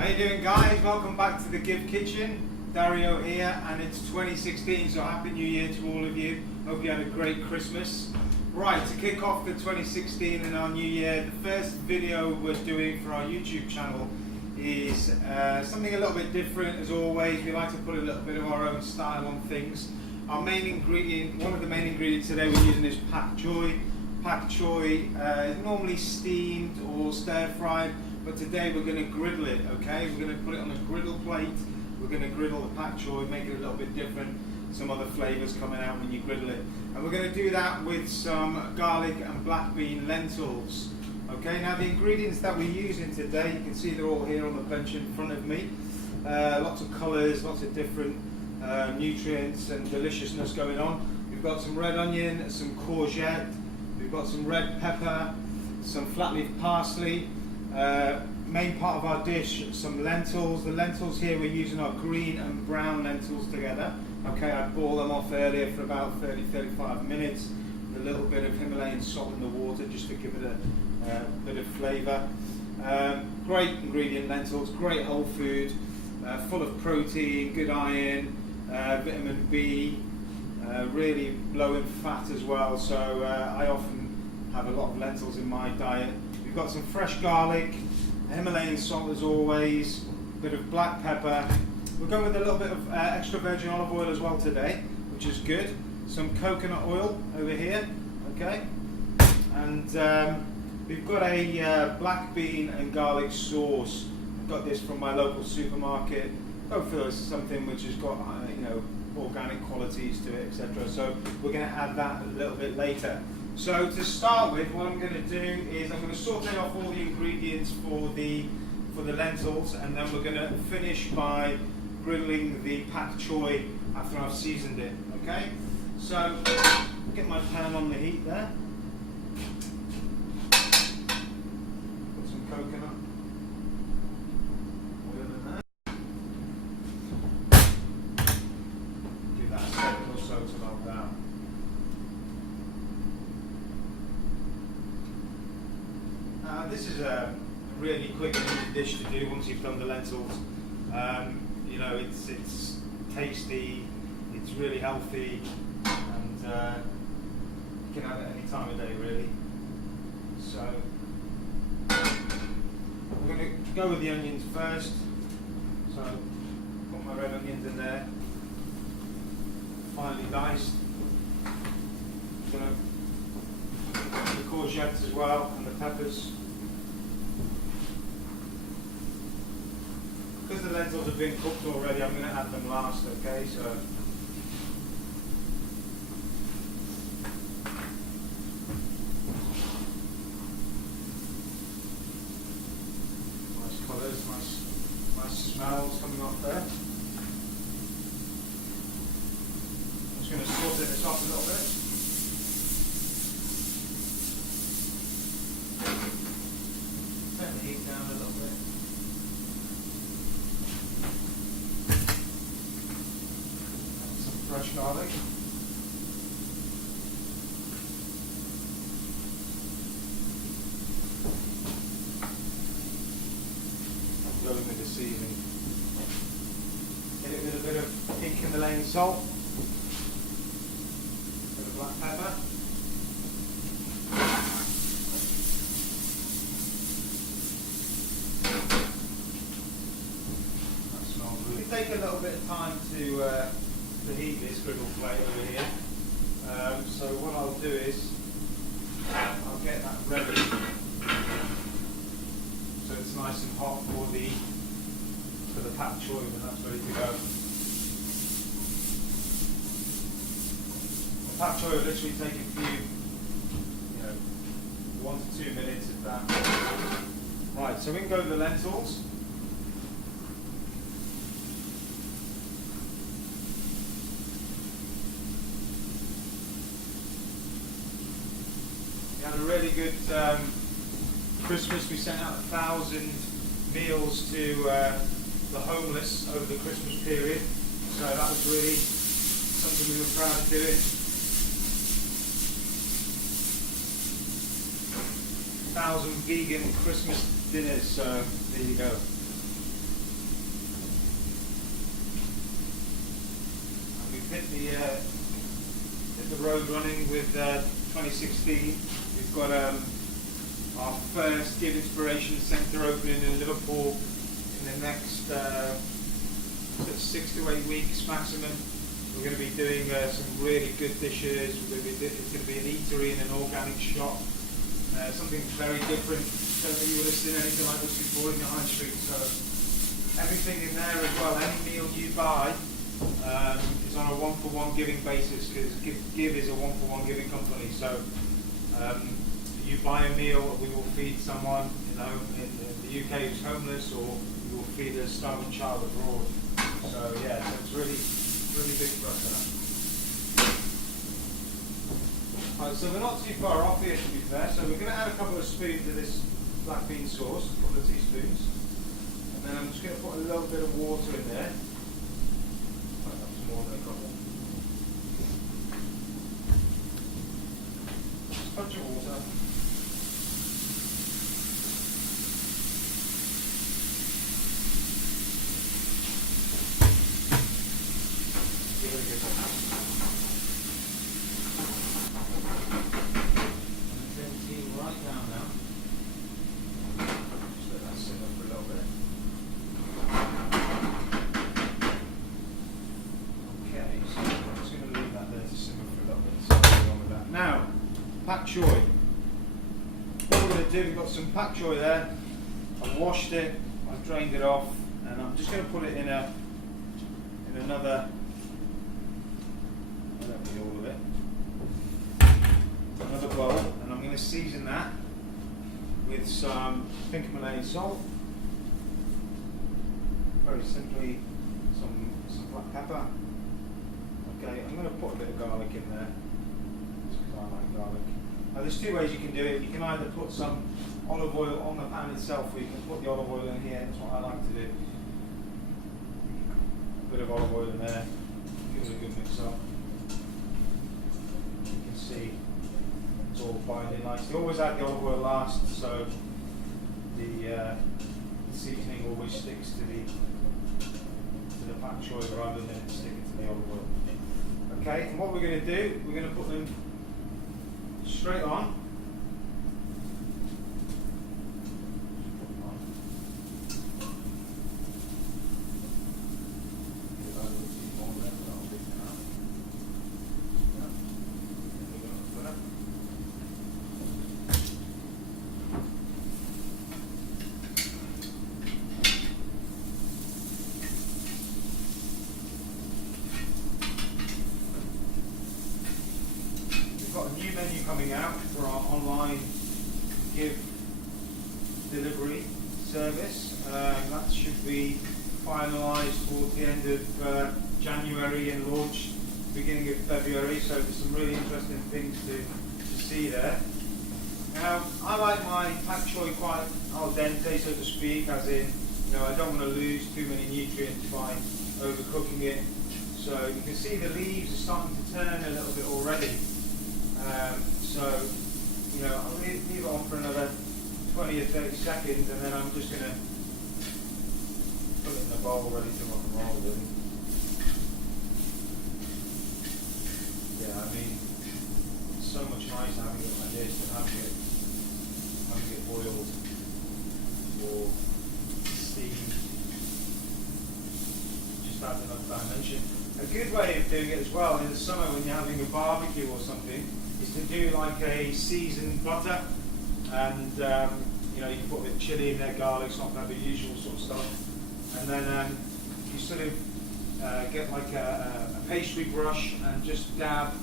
How you doing, guys? Welcome back to the Give Kitchen. Dario here, and it's 2016, so Happy New Year to all of you. Hope you had a great Christmas. Right, to kick off the 2016 and our new year, the first video we're doing for our YouTube channel is something a little bit different. As always, we like to put a little bit of our own style on things. Our main ingredient, one of the main ingredients today we're using is Pak Choi. Pak Choi is normally steamed or stir-fried, but today we're going to griddle it, okay? We're going to put it on a griddle plate. We're going to griddle the Pak Choi, make it a little bit different. Some other flavours coming out when you griddle it. And we're going to do that with some garlic and black bean lentils. Okay, now the ingredients that we're using today, you can see they're all here on the bench in front of me. Lots of colours, lots of different nutrients and deliciousness going on. We've got some red onion, some courgette, we've got some red pepper, some flat leaf parsley. Main part of our dish, some lentils. The lentils here, we're using our green and brown lentils together. Okay, I boiled them off earlier for about 30-35 minutes with a little bit of Himalayan salt in the water just to give it a bit of flavour. Great ingredient, lentils, great whole food, full of protein, good iron, vitamin B, really low in fat as well, so I often have a lot of lentils in my diet. We've got some fresh garlic, Himalayan salt as always, a bit of black pepper. We're going with a little bit of extra virgin olive oil as well today, which is good. Some coconut oil over here, okay? And we've got a black bean and garlic sauce. I've got this from my local supermarket. Go for something which has got organic qualities to it, etc. So we're going to add that a little bit later. So to start with, what I'm going to do is I'm going to saute off all the ingredients for the lentils, and then we're going to finish by griddling the Pak Choi after I've seasoned it. Okay? So get my pan on the heat there. Put some coconut oil in there. Give that a second or so to melt down. This is a really quick and easy dish to do once you've done the lentils. It's tasty, it's really healthy, and you can have it any time of day really. So we're going to go with the onions first. So put my red onions in there, finely diced. Going to put the courgettes as well and the peppers. Because the lentils have been cooked already, I'm going to add them last, okay? So nice colours, nice smells coming off there. I'm just going to saute this off a little bit. Turn the heat down a little bit. Fresh garlic. Going with the seasoning. Hit it with a bit of pink Himalayan salt. A bit of black pepper. That smells really. It take a little bit of time to heat this griddle plate over here. So what I'll do is I'll get that ready so it's nice and hot for the Pak Choi when that's ready to go. The Pak Choi will literally take a few, 1 to 2 minutes if that. Right, so we can go with the lentils. We had a really good Christmas. We sent out 1,000 meals to the homeless over the Christmas period. So that was really something we were proud of doing. 1,000 vegan Christmas dinners, so there you go. hit the road running with 2016. We've got our first Give Inspiration Centre opening in Liverpool in the next 6 to 8 weeks maximum. We're going to be doing some really good dishes. It's going to be an eatery and an organic shop. Something very different. Don't think you would have seen anything like this before in the high street. So everything in there as well, any meal you buy is on a one-for-one giving basis, because Give is a one-for-one giving company. So you buy a meal, we will feed someone in the UK who's homeless, or we will feed a starving child abroad. So yeah, so it's really big for us. Right, so we're not too far off here, to be fair. So we're going to add a couple of spoons to this black bean sauce, a couple of teaspoons, and then I'm just going to put a little bit of water in there. That's more than a couple. Just a bunch of water. Give it a good mix. Right down now. Just let that simmer for a little bit. Okay, so I'm just going to leave that there to simmer for a little bit. So we'll go on with that. Now, Pak Choi. What we're going to do, we've got some Pak Choi there. I've washed it, I've drained it off, and I'm just going to put it in another. I don't need all of it. Another bowl, and I'm going to season that with some pink Himalayan salt, very simply some black pepper. Okay, I'm going to put a bit of garlic in there, just because I like garlic. Now there's two ways you can do it. You can either put some olive oil on the pan itself, or you can put the olive oil in here. That's what I like to do. A bit of olive oil in there, give it a good mix up. You can see it's all binding nicely. Always add the olive oil last, so the seasoning always sticks to the Pak Choi rather than sticking to the olive oil. Okay, and what we're going to do, we're going to put them straight on. Menu coming out for our online Give delivery service. That should be finalised towards the end of January and launched beginning of February. So there's some really interesting things to see there. Now I like my Pak Choi quite al dente, so to speak, as in, I don't want to lose too many nutrients by overcooking it. So you can see the leaves are starting to turn a little bit already. I'll leave it on for another 20 or 30 seconds, and then I'm just going to put it in the bowl ready to rock and roll with it. Yeah, I mean, it's so much nicer having it like this than having it boiled or steamed. Just adds another dimension. A good way of doing it as well in the summer when you're having a barbecue or something is to do like a seasoned butter, and you can put a bit of chilli in there, garlic, salt, pepper, usual sort of stuff, and then you sort of get like a pastry brush and just dab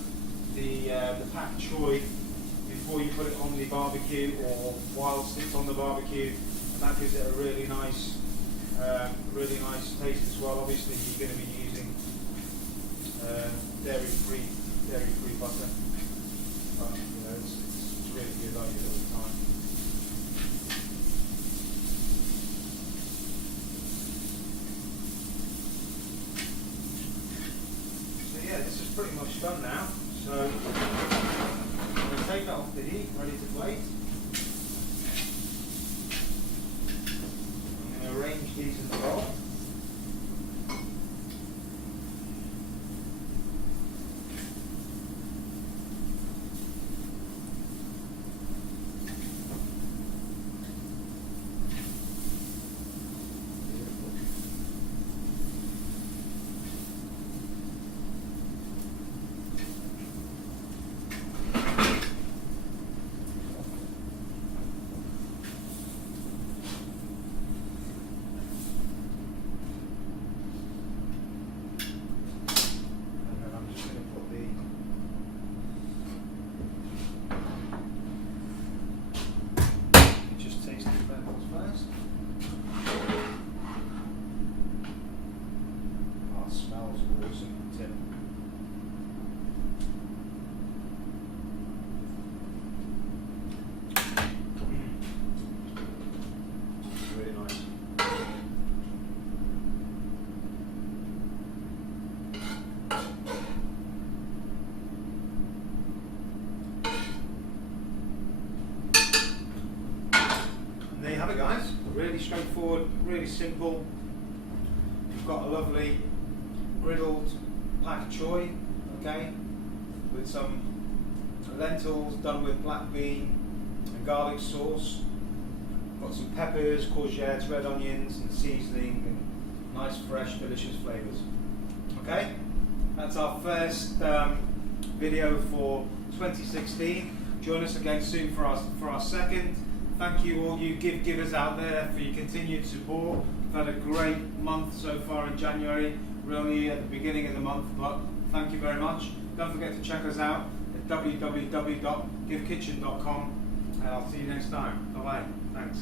the Pak Choi before you put it on the barbecue or whilst it's on the barbecue, and that gives it a really nice taste as well. Obviously you're going to be using dairy-free butter. But, it's really good like it all the time. So yeah, this is pretty much done now. So I'm going to take that off the heat, ready to plate. I'm going to arrange these in the bowl. guys, really straightforward, really simple. We've got a lovely griddled Pak Choi, okay, with some lentils done with black bean and garlic sauce. Got some peppers, courgettes, red onions and seasoning and nice fresh delicious flavours. Okay, that's our first video for 2016. Join us again soon for our second. Thank you all you givers out there for your continued support. We've had a great month so far in January. We're only at the beginning of the month, but thank you very much. Don't forget to check us out at www.givekitchen.com, and I'll see you next time. Bye bye. Thanks.